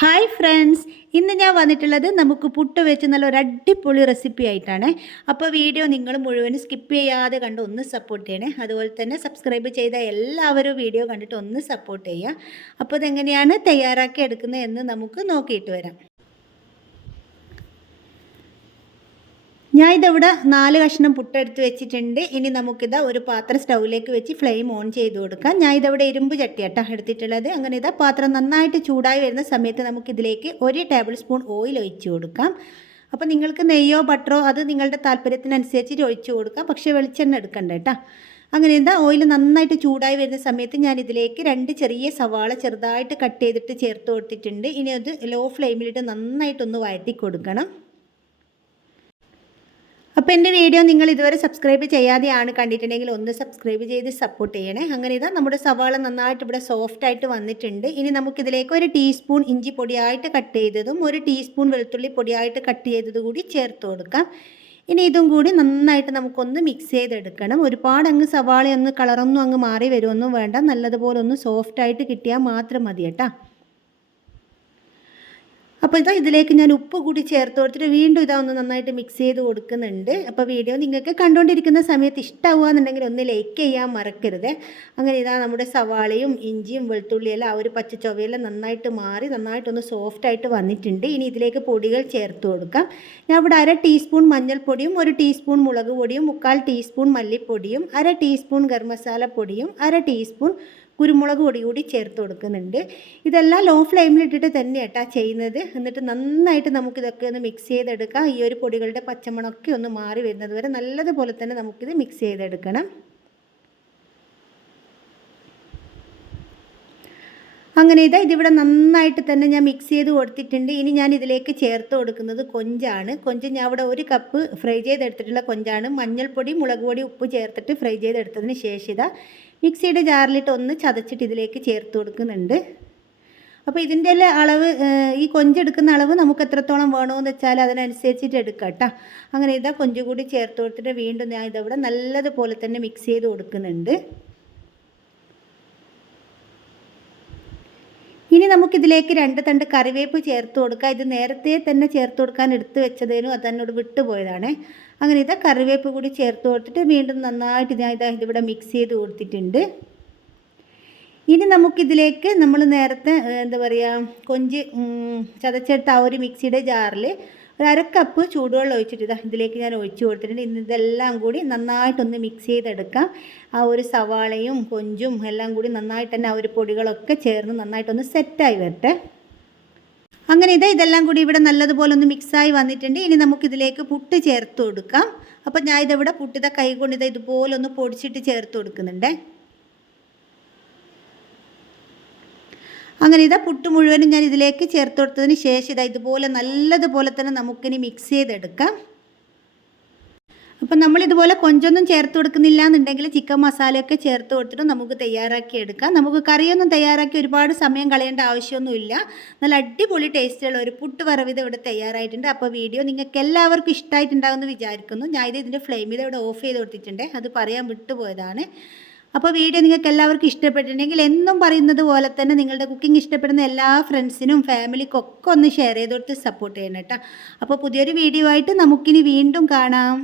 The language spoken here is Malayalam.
ഹായ് ഫ്രണ്ട്സ് ഇന്ന് ഞാൻ വന്നിട്ടുള്ളത് നമുക്ക് പുട്ട് വെച്ച് നല്ല ഒരു അടിപൊളി റെസിപ്പി ആയിട്ടാണ്. അപ്പോൾ വീഡിയോ നിങ്ങൾ മുഴുവനും സ്കിപ്പ് ചെയ്യാതെ കണ്ട് ഒന്ന് സപ്പോർട്ട് ചെയ്യണേ. അതുപോലെ തന്നെ സബ്സ്ക്രൈബ് ചെയ്ത എല്ലാവരും വീഡിയോ കണ്ടിട്ട് ഒന്ന് സപ്പോർട്ട് ചെയ്യുക. അപ്പോൾ ഇതെങ്ങനെയാണ് തയ്യാറാക്കി എടുക്കുന്നത് എന്ന് നമുക്ക് നോക്കിയിട്ട് വരാം. ഞാൻ ഇതിവിടെ നാല് കഷ്ണം പുട്ടെടുത്ത് വെച്ചിട്ടുണ്ട്. ഇനി നമുക്കിത് ഒരു പാത്രം സ്റ്റൗവിലേക്ക് വെച്ച് ഫ്ലെയിം ഓൺ ചെയ്ത് കൊടുക്കാം. ഞാൻ ഇതവിടെ ഇരുമ്പ് ചട്ടിയട്ടാണ് എടുത്തിട്ടുള്ളത്. അങ്ങനെ ഇതാ പാത്രം നന്നായിട്ട് ചൂടായി വരുന്ന സമയത്ത് നമുക്കിതിലേക്ക് ഒരു ടേബിൾ സ്പൂൺ ഓയിൽ ഒഴിച്ച് കൊടുക്കാം. അപ്പോൾ നിങ്ങൾക്ക് നെയ്യോ ബട്ടറോ അത് നിങ്ങളുടെ താല്പര്യത്തിനനുസരിച്ച് ഒഴിച്ച് കൊടുക്കാം. പക്ഷേ വെളിച്ചെണ്ണ എടുക്കണ്ട കേട്ടോ. അങ്ങനെ എന്താ ഓയിൽ നന്നായിട്ട് ചൂടായി വരുന്ന സമയത്ത് ഞാൻ ഇതിലേക്ക് രണ്ട് ചെറിയ സവാള ചെറുതായിട്ട് കട്ട് ചെയ്തിട്ട് ചേർത്ത് കൊടുത്തിട്ടുണ്ട്. ഇനി അത് ലോ ഫ്ലെയിമിലിട്ട് നന്നായിട്ടൊന്ന് വഴറ്റി കൊടുക്കണം. അപ്പോൾ എന്റെ വീഡിയോ നിങ്ങൾ ഇതുവരെ സബ്സ്ക്രൈബ് ചെയ്യാതെയാണ് കണ്ടിട്ടുണ്ടെങ്കിൽ ഒന്ന് സബ്സ്ക്രൈബ് ചെയ്ത് സപ്പോർട്ട് ചെയ്യണേ. അങ്ങനെ ഇതാ നമ്മുടെ സവാള നന്നായിട്ട് ഇവിടെ സോഫ്റ്റ് ആയിട്ട് വന്നിട്ടുണ്ട്. ഇനി നമുക്കിതിലേക്ക് ഒരു ടീസ്പൂൺ ഇഞ്ചി പൊടിയായിട്ട് കട്ട് ചെയ്തതും ഒരു ടീസ്പൂൺ വെളുത്തുള്ളി പൊടിയായിട്ട് കട്ട് ചെയ്തത് കൂടി ചേർത്ത് കൊടുക്കാം. ഇനി ഇതും കൂടി നന്നായിട്ട് നമുക്കൊന്ന് മിക്സ് ചെയ്തെടുക്കണം. ഒരുപാട് അങ്ങ് സവാളയൊന്ന് കളറൊന്നും അങ്ങ് മാറി വരുമൊന്നും വേണ്ട. നല്ലതുപോലെ ഒന്ന് സോഫ്റ്റായിട്ട് കിട്ടിയാൽ മാത്രം മതി കേട്ടോ. അപ്പോൾ ഇതാ ഇതിലേക്ക് ഞാൻ ഉപ്പ് കൂടി ചേർത്ത് കൊടുത്തിട്ട് വീണ്ടും ഇതാ ഒന്ന് നന്നായിട്ട് മിക്സ് ചെയ്ത് കൊടുക്കുന്നുണ്ട്. അപ്പോൾ വീഡിയോ നിങ്ങൾക്ക് കണ്ടുകൊണ്ടിരിക്കുന്ന സമയത്ത് ഇഷ്ടമാവുകയെന്നുണ്ടെങ്കിൽ ഒന്ന് ലൈക്ക് ചെയ്യാൻ മറക്കരുത്. അങ്ങനെ ഇതാ നമ്മുടെ സവാളയും ഇഞ്ചിയും വെളുത്തുള്ളിയെല്ലാം ആ ഒരു പച്ച ചൊവയെല്ലാം നന്നായിട്ട് മാറി നന്നായിട്ടൊന്ന് സോഫ്റ്റായിട്ട് വന്നിട്ടുണ്ട്. ഇനി ഇതിലേക്ക് പൊടികൾ ചേർത്ത് കൊടുക്കാം. ഞാൻ ഇവിടെ അര ടീസ്പൂൺ മഞ്ഞൾപ്പൊടിയും ഒരു ടീസ്പൂൺ മുളക് പൊടിയും മുക്കാൽ ടീസ്പൂൺ മല്ലിപ്പൊടിയും അര ടീസ്പൂൺ ഗരം മസാല പൊടിയും അര ടീസ്പൂൺ കുരുമുളക് പൊടി കൂടി ചേർത്ത് കൊടുക്കുന്നുണ്ട്. ഇതെല്ലാം ലോ ഫ്ലെയിമിലിട്ടിട്ട് തന്നെ ഏട്ടാ ചെയ്യുന്നത്. എന്നിട്ട് നന്നായിട്ട് നമുക്കിതൊക്കെ ഒന്ന് മിക്സ് ചെയ്തെടുക്കാം. ഈ ഒരു പൊടികളുടെ പച്ചമണമൊക്കെ ഒന്ന് മാറി വരുന്നത് വരെ നല്ലതുപോലെ തന്നെ നമുക്കിത് മിക്സ് ചെയ്തെടുക്കണം. അങ്ങനെ ഇതാ ഇതിവിടെ നന്നായിട്ട് തന്നെ ഞാൻ മിക്സ് ചെയ്ത് കൊടുത്തിട്ടുണ്ട്. ഇനി ഞാൻ ഇതിലേക്ക് ചേർത്ത് കൊടുക്കുന്നത് കൊഞ്ചാണ്. കൊഞ്ച് ഞാൻ ഇവിടെ ഒരു കപ്പ് ഫ്രൈ ചെയ്തെടുത്തിട്ടുള്ള കൊഞ്ചാണ്. മഞ്ഞൾപ്പൊടി മുളക് പൊടി ഉപ്പ് ചേർത്തിട്ട് ഫ്രൈ ചെയ്തെടുത്തതിന് ശേഷം ഇതാ മിക്സിയുടെ ജാറിലിട്ട് ഒന്ന് ചതച്ചിട്ട് ഇതിലേക്ക് ചേർത്ത് കൊടുക്കുന്നുണ്ട്. അപ്പോൾ ഇതിന്റെ എല്ലാം അളവ് ഈ കൊഞ്ചെടുക്കുന്ന അളവ് നമുക്ക് എത്രത്തോളം വേണമെന്ന് വെച്ചാൽ അതിനനുസരിച്ചിട്ട് എടുക്കാം കേട്ടോ. അങ്ങനെ ഇതാ കൊഞ്ച് കൂടി ചേർത്ത് കൊടുത്തിട്ട് വീണ്ടും ഞാൻ ഇതവിടെ നല്ലതുപോലെ തന്നെ മിക്സ് ചെയ്ത് കൊടുക്കുന്നുണ്ട്. ഇനി നമുക്കിതിലേക്ക് രണ്ട് തണ്ട് കറിവേപ്പ് ചേർത്ത് കൊടുക്കുക. ഇത് നേരത്തെ തന്നെ ചേർത്ത് കൊടുക്കാൻ എടുത്ത് വെച്ചതേനും അത് തന്നോട് വിട്ടുപോയതാണ് അങ്ങനെ ഇതാ കറിവേപ്പ് കൂടി ചേർത്ത് കൊടുത്തിട്ട് വീണ്ടും നന്നായിട്ട് ഞാൻ ഇതാ ഇതിവിടെ മിക്സ് ചെയ്ത് കൊടുത്തിട്ടുണ്ട്. ഇനി നമുക്കിതിലേക്ക് നമ്മൾ നേരത്തെ എന്താ പറയുക കൊഞ്ച് ചതച്ചെടുത്ത ആ ഒരു മിക്സിയുടെ ജാറിൽ ഒരു അരക്കപ്പ് കപ്പ് ചൂടുവെള്ളം ഒഴിച്ചിട്ട് ഇതാ ഇതിലേക്ക് ഞാൻ ഒഴിച്ചു കൊടുത്തിട്ടുണ്ട്. ഇന്ന് ഇതെല്ലാം കൂടി നന്നായിട്ടൊന്ന് മിക്സ് ചെയ്തെടുക്കാം. ആ ഒരു സവാളയും കൊഞ്ചും എല്ലാം കൂടി നന്നായിട്ട് തന്നെ ആ ഒരു പൊടികളൊക്കെ ചേർന്ന് നന്നായിട്ടൊന്ന് സെറ്റായി വരട്ടെ. അങ്ങനെ ഇതാ ഇതെല്ലാം കൂടി ഇവിടെ നല്ലതുപോലെ ഒന്ന് മിക്സായി വന്നിട്ടുണ്ട്. ഇനി നമുക്കിതിലേക്ക് പുട്ട് ചേർത്ത് കൊടുക്കാം. അപ്പം ഞാൻ ഇതിവിടെ പുട്ടിത കൈ കൊണ്ട് ഇതാ ഇതുപോലെ ഒന്ന് പൊടിച്ചിട്ട് ചേർത്ത് കൊടുക്കുന്നുണ്ടേ. അങ്ങനെ ഇതാ പുട്ട് മുഴുവനും ഞാൻ ഇതിലേക്ക് ചേർത്ത് കൊടുത്തതിന് ശേഷം ഇതാ ഇതുപോലെ നല്ലതുപോലെ തന്നെ നമുക്കിനി മിക്സ് ചെയ്തെടുക്കാം. അപ്പം നമ്മളിതുപോലെ കൊഞ്ചൊന്നും ചേർത്ത് കൊടുക്കുന്നില്ല എന്നുണ്ടെങ്കിൽ ചിക്കൻ മസാലയൊക്കെ ചേർത്ത് കൊടുത്തിട്ട് നമുക്ക് തയ്യാറാക്കി എടുക്കാം. നമുക്ക് കറിയൊന്നും തയ്യാറാക്കി ഒരുപാട് സമയം കളയേണ്ട ആവശ്യമൊന്നുമില്ല. നല്ല അടിപൊളി ടേസ്റ്റുള്ള ഒരു പുട്ട് വറവിത് ഇവിടെ തയ്യാറായിട്ടുണ്ട്. അപ്പോൾ വീഡിയോ നിങ്ങൾക്ക് എല്ലാവർക്കും ഇഷ്ടമായിട്ടുണ്ടാകുമെന്ന് വിചാരിക്കുന്നു. ഞാൻ ഇത് ഇതിന്റെ ഫ്ലെയിമിൽ ഇവിടെ ഓഫ് ചെയ്ത് കൊടുത്തിട്ടുണ്ട്. അത് പറയാൻ വിട്ടുപോയതാണ്. അപ്പോൾ വീഡിയോ നിങ്ങൾക്ക് എല്ലാവർക്കും ഇഷ്ടപ്പെട്ടിട്ടുണ്ടെങ്കിൽ എന്നും പറയുന്നത് പോലെ തന്നെ നിങ്ങളുടെ കുക്കിംഗ് ഇഷ്ടപ്പെടുന്ന എല്ലാ ഫ്രണ്ട്സിനും ഫാമിലിക്കും ഒക്കെ ഒന്ന് ഷെയർ ചെയ്ത് കൊടുത്ത് സപ്പോർട്ട് ചെയ്യണം കേട്ടോ. അപ്പോൾ പുതിയൊരു വീഡിയോ ആയിട്ട് നമുക്കിനി വീണ്ടും കാണാം.